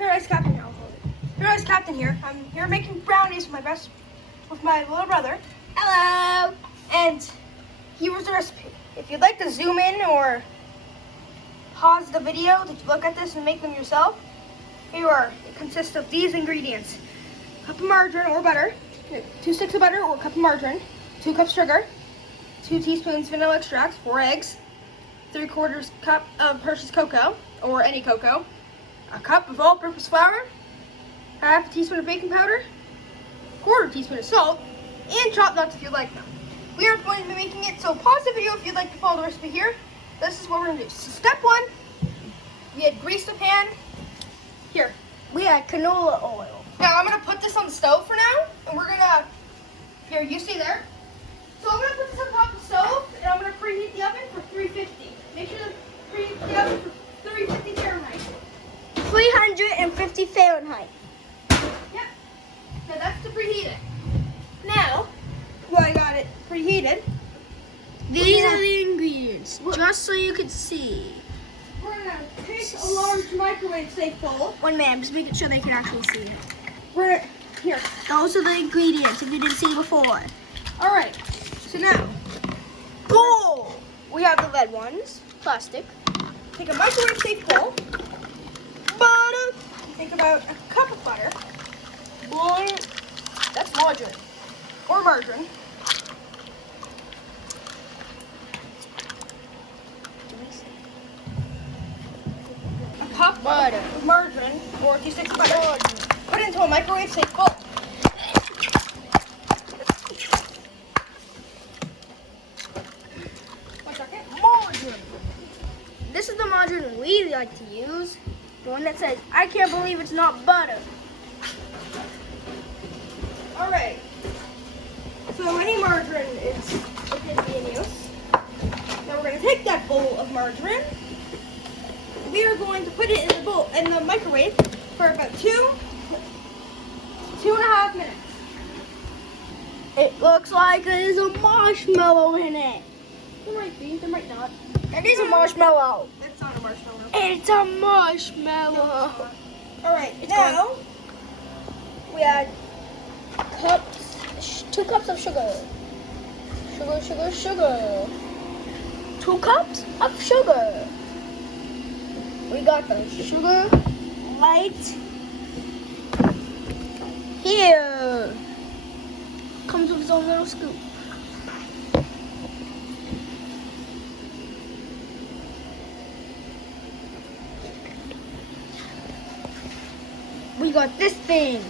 Paradise Captain now. Paradise Captain here. I'm here making brownies with my little brother. Hello. And here's the recipe. If you'd like to zoom in or pause the video to look at this and make them yourself, here are. It consists of these ingredients: a cup of margarine or butter, 2 sticks of butter or a cup of margarine, 2 cups sugar, 2 teaspoons vanilla extract, 4 eggs, 3/4 cup of Hershey's cocoa or any cocoa, a cup of all-purpose flour, half a teaspoon of baking powder, 1/4 teaspoon of salt, and chopped nuts if you like them. We are going to be making it, so pause the video if you'd like to follow the recipe here. This is what we're going to do. So step 1, we had greased a pan. Here. We had canola oil. Now I'm going to put this on the stove for now, and we're going to, here, you see there. So I'm going to put this on top of the stove, and I'm going to preheat the oven for 350. Make sure to preheat the oven for 350 Fahrenheit. 350 Fahrenheit. Yep. Now that's to preheat it. Now, well, I got it preheated. These are the ingredients, just so you can see. We're going to take a large microwave safe bowl. One minute, just making sure they can actually see it. We're here. Those are the ingredients, if you didn't see before. All right. So now, Bowl! We have the red ones, plastic. take a microwave safe bowl. Butter! Take about a cup of butter. Butter. That's margarine. Or margarine. A cup Butter. of margarine or 2 sticks of butter. Put it into a microwave safe bowl. One second. Margarine. This is the margarine we like to use. The one that says, I can't believe it's not butter. All right. So any margarine is okay to be in use. Now we're going to take that bowl of margarine. We are going to put it in the microwave for about 2.5 minutes. It looks like there's a marshmallow in it. There might be, there might not. It is a marshmallow. It's not a marshmallow. It's a marshmallow. All right, now We add 2 cups of sugar. Sugar. 2 cups of sugar. We got the sugar right here. Comes with its own little scoop. We got this thing.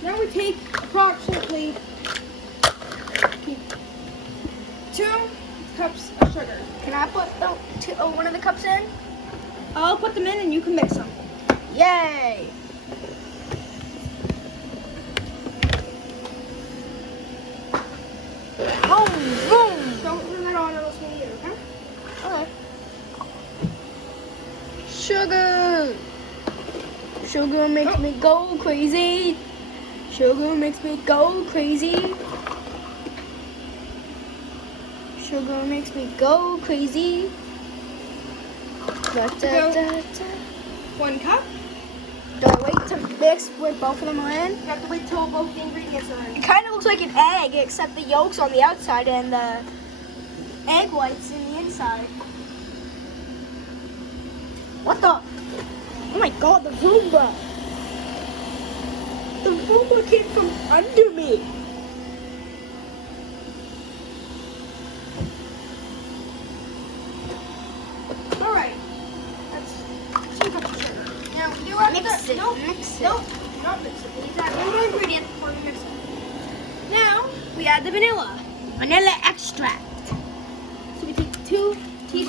Now we take approximately 2 cups of sugar. Can I put one of the cups in? I'll put them in and you can mix them. Yay! Boom! Don't turn that on or else we'll eat it, okay? Okay. Sugar makes me go crazy. Sugar makes me go crazy. Sugar makes me go crazy. Da, da, da, da. 1 cup. Do I wait to mix with both of them are in? You have to wait till both the ingredients are It in. kind of looks like an egg, except the yolk's on the outside and the egg white's in the inside. What the? Oh my god, the Roomba! The Roomba came from under me! Alright. That's 2 cups of sugar. Now, do you want Mix it, Nope. mix it. Nope. Do not mix it. We need to add one more ingredient before we mix it. Now, we add the vanilla. Vanilla extract. So we take 2 teaspoons.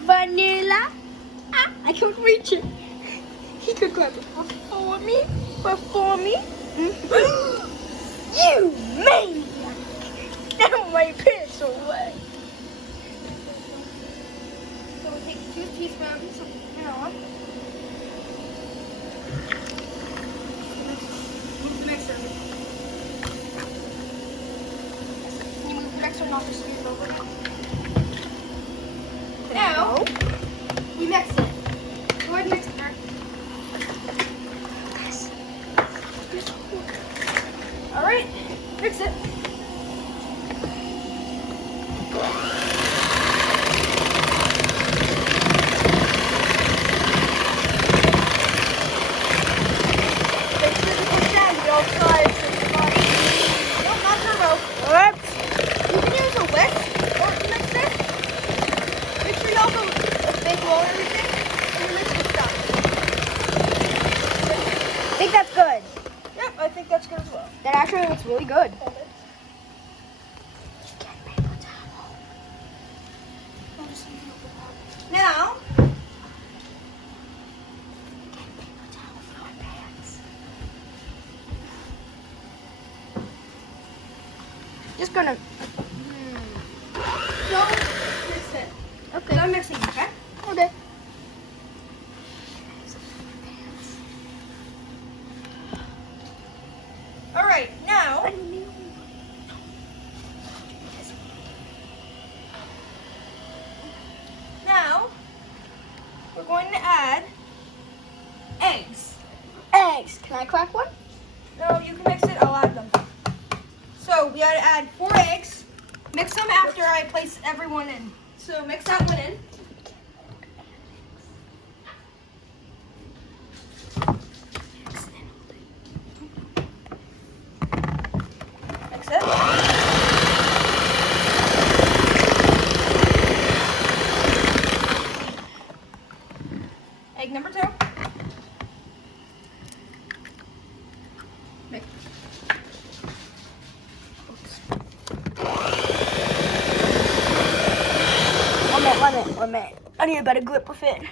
Vanilla. Ah, I can't reach it. Could clap before me. Before me. You maniac! Now my pants away. So we take 2 teaspoons of melon. Move the mixer. Can you move the mixer, not just scoot it over? Now, we mix it. Go ahead and mix it, Eric. All right, mix it. I think that's good. Yep, I think that's good as well. That actually looks really good. Now, Just gonna. don't mix it. Okay. I'm mixing it, okay? Okay. All right, now. Now, we're going to add eggs. Eggs. Can I crack one? No, you can mix it, I'll add them. So we gotta add 4 eggs. Mix them after I place everyone in. So mix that one in. Mix it. Egg number 2. Mix. One minute. I need a better grip with it.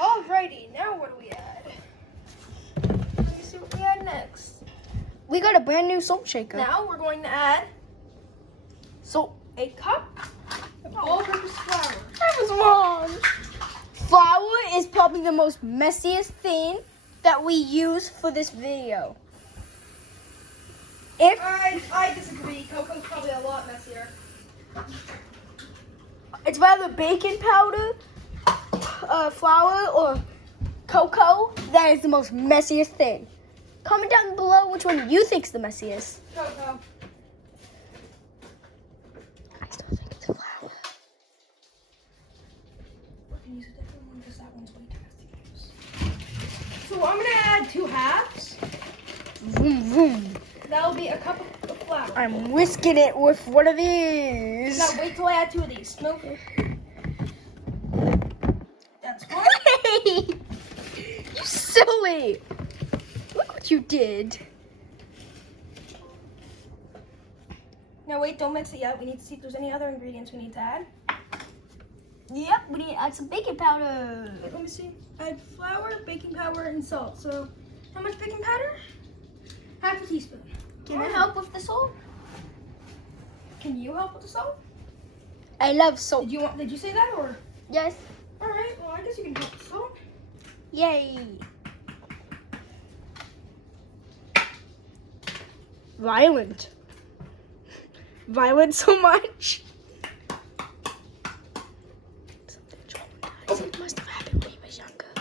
Alrighty, now what do we add? Let me see what we add next. We got a brand new salt shaker. Now we're going to add So a cup of all-purpose flour. that was wrong. Flour is probably the most messiest thing that we use for this video. If I disagree. Cocoa's probably a lot messier. it's rather baking powder, flour, or cocoa, that is the most messiest thing. Comment down below which one you think's the messiest. Cocoa. I still think it's flour. We can use a different one because that one's way too messy to use. So I'm gonna add 2 halves. Vroom, vroom. That'll be a cup of flour. I'm whisking it with one of these. Now wait till I add 2 of these. Nope. That's one. Hey! You silly! Look what you did. Now wait, don't mix it yet. We need to see if there's any other ingredients we need to add. Yep, we need to add some baking powder. Let me see. Add flour, baking powder, and salt. So how much baking powder? Half a teaspoon. Can I help with the salt? Can you help with the salt? I love salt. Did you say that or? Yes. All right. Well, I guess you can help with salt. Yay. Violent. Violent so much. Something traumatizing must have happened when he was younger.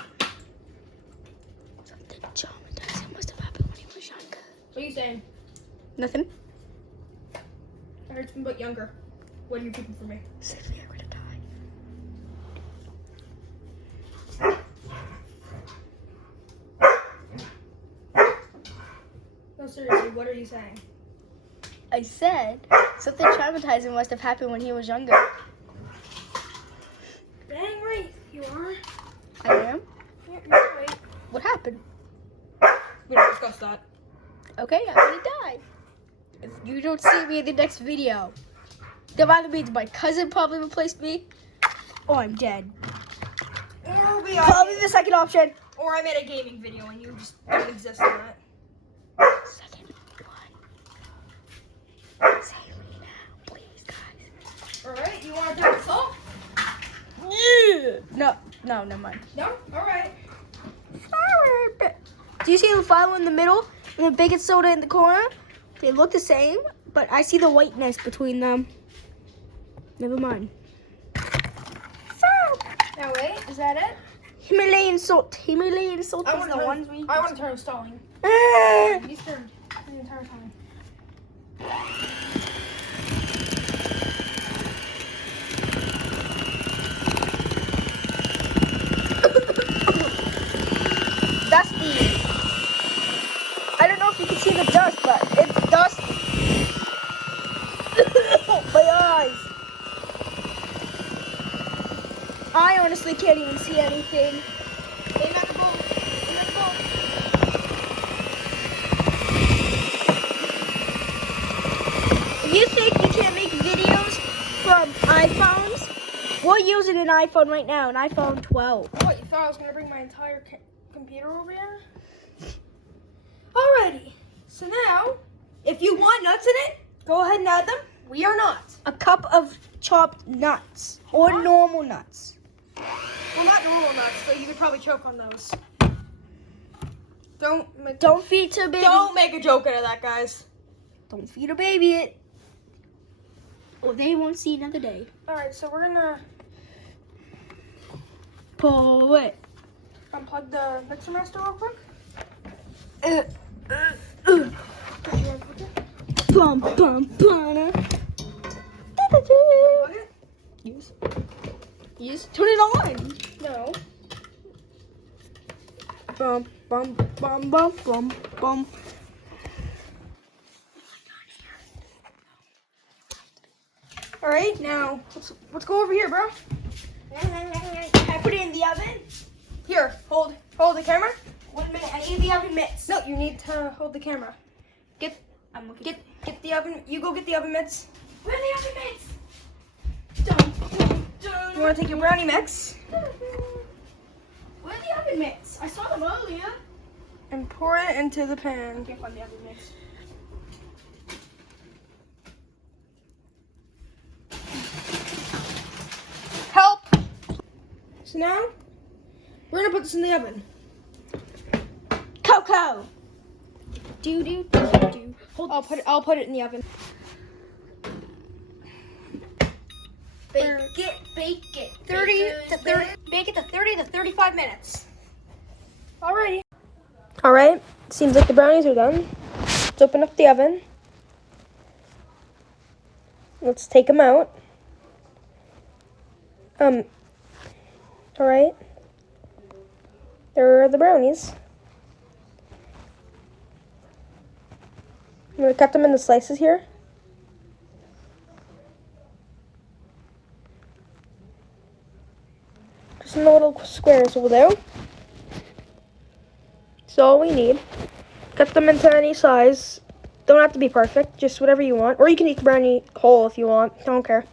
Something traumatizing must have happened when he was younger. What are you saying? Nothing. I heard something about younger. What are you cooking for me? Seriously, I'm gonna die. No, seriously, what are you saying? I said something traumatizing must have happened when he was younger. Dang right, you are. I am? Yeah, you're right. What happened? We don't discuss that. Okay, I'm gonna die. If you don't see me in the next video, that either means my cousin probably replaced me, or I'm dead. Or Probably the second option. Or I made a gaming video and you just don't exist in that. Second one. Save me now, please, guys. Alright, you want to take a salt? Yeah. No, never mind. No? Alright. Flower. Do you see the flower in the middle and the baking soda in the corner? They look the same, but I see the whiteness between them. Never mind. Now wait, is that it? Himalayan salt. Himalayan salt I is want the ones we. to turn stalling. Ah. He's turned the entire time. Dusty. I don't know if you can see the dust, but it's dusty. My eyes. I honestly can't even see anything. Aim at the bowl. Aim at the bowl. If you think you can't make videos from iPhones, we're using an iPhone right now, an iPhone 12. Oh, you thought I was going to bring my entire computer over here? Alrighty. So now, if you want nuts in it, go ahead and add them. We are not. A cup of chopped nuts or What? normal nuts. Well, not normal nuts, so you could probably choke on those. Don't feed to a baby. Don't make a joke out of that, guys. Don't feed a baby it, or they won't see another day. Alright, so we're gonna Pull it. unplug the mixer master real quick. Bum, bum, bum. Unplug it? Yes. Yes. Turn it on. No. Bum, bum, bum, bum, bum, bum. Alright, now let's go over here, bro. I put it in the oven. Here, hold the camera. 1 minute. I need the oven mitts. No, you need to hold the camera. I'm looking. Get the oven. You go get the oven mitts. Where are the oven mitts? Dun, dun, You want to take your brownie mix dun. Where are the oven mitts? I saw them earlier. and pour it into the pan. I can't find the oven mitts. Help! So now we're gonna put this in the oven. Cocoa. Do do do do. Hold. I'll put it in the oven. Bake it. 30 to 35 minutes. Alrighty. Alright, seems like the brownies are done. Let's open up the oven. Let's take them out. Alright. There are the brownies. I'm going to cut them into slices here. Just in the little squares over there. That's all we need. Cut them into any size. Don't have to be perfect, just whatever you want. Or you can eat the brownie whole if you want. Don't care.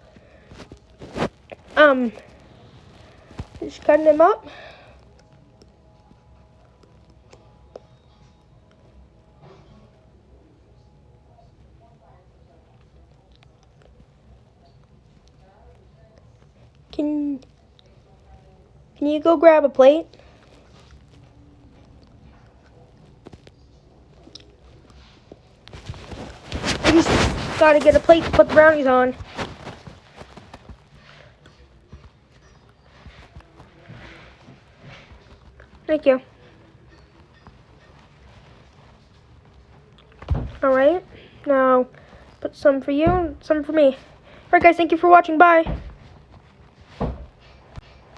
Just cutting them up. Can you go grab a plate? I just gotta get a plate to put the brownies on. Thank you. Alright, now put some for you and some for me. Alright guys, thank you for watching. Bye.